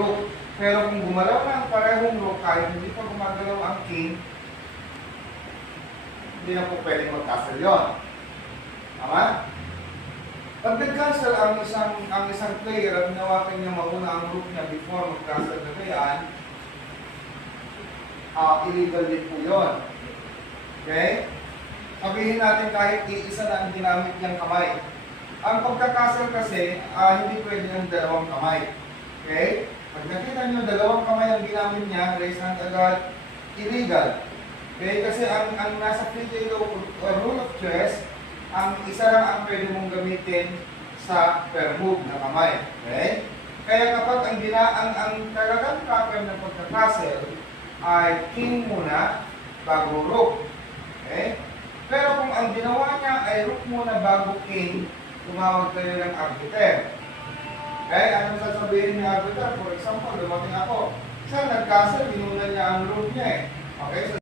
rook. Pero kung gumalaw na ang parehong rook, kahit hindi pa gumagalaw ang king, hindi na po pwedeng mag-castle yun. Tama? Pag nag-castle ang isang player at nawakan niya mauna ang rook niya before mag-castle na yan, illegal din po yun. Okay? Sabihin natin kahit iisa na ang ginamit niyang kamay. Ang pagkakasal kasi, hindi pwede ng dalawang kamay. Okay? Pag nakita niyo dalawang kamay ang ginamit niya, raise hand agad, illegal. Okay? Kasi ang nasa PJ law rule of chess, ang isa lang ang pwede mong gamitin sa per move na kamay. Okay? Kaya kapag ang talagang pattern ng pagkakasal ay king muna bago rook. Okay? Pero kung ang ginawa niya ay rook muna bago king, tumawag kayo ng arbiter. Okay? Anong sasabihin ni arbiter? For example, dumating ako. Sir, nag-castle, binuna niya ang rook niya eh. Okay? So,